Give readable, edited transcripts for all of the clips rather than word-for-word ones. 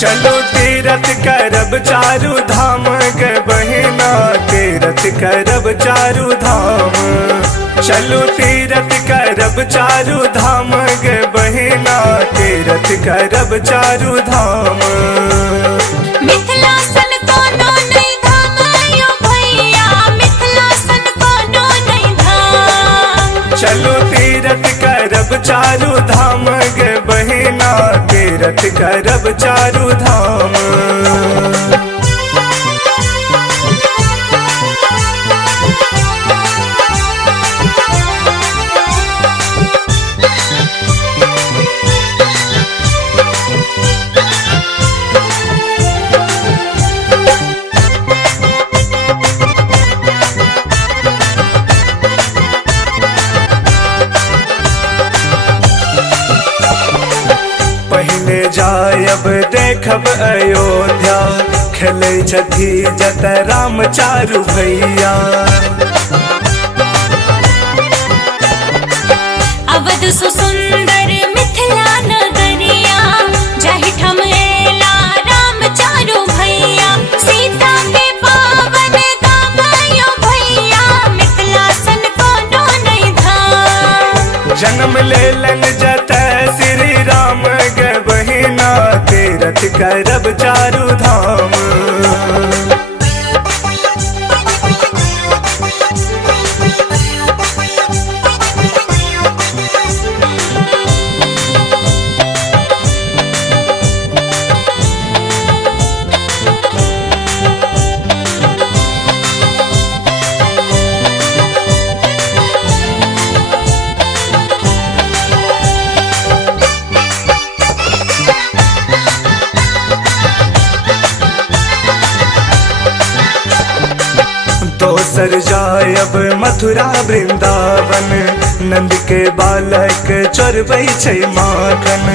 चलो तीरथ करब चारु धाम गे बहिना, तीरथ करब चारु धाम। चलो तीरथ करब चारु धाम गे बहिना, तीरथ करब चारु धाम। मिथिलासन कोनो नहीं धाम यो भैया, मिथिलासन कोनो नहीं धाम। चलो तीरथ करब चारु धाम गे बहिना, तीरथ करब चारु धाम। पहले जायब देखब अयोध्या, खेलै छथि जत राम चारु भैया। अवध सुसुंदर मिथिला नगरिया, जाहि ठम एला राम चारु भैया। सीता के पावन धाम यो भैया, मिथिलासन कोनो नहीं धाम। जन्म लेलन जत श्री राम गे बहिना, तीरथ करब चारु धाम। दोसर जायब मथुरा वृंदावन, नंद के बालक चोरबै छै माखन।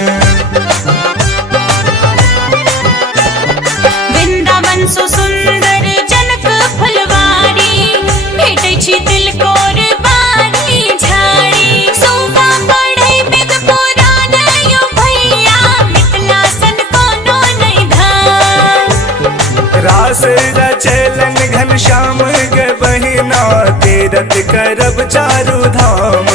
वृंदावन सुसुंदर जनक फुलवारी, भेटै छी तिलकोर बारी झाड़ी। शोभा बढ़ै वेद पुराण यो भैया, मिथिलासन कोनो नहीं धाम। रास रचेलन घनश्याम गे बहिना, तीरथ करब चारु धाम।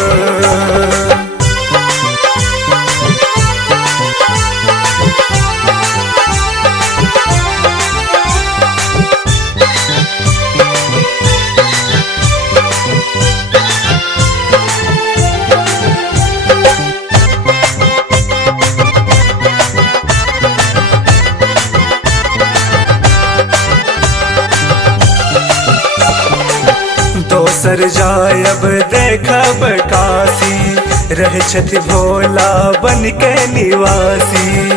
दोसर जायब देखब काशी, रह छथि भोला बन के निवासी।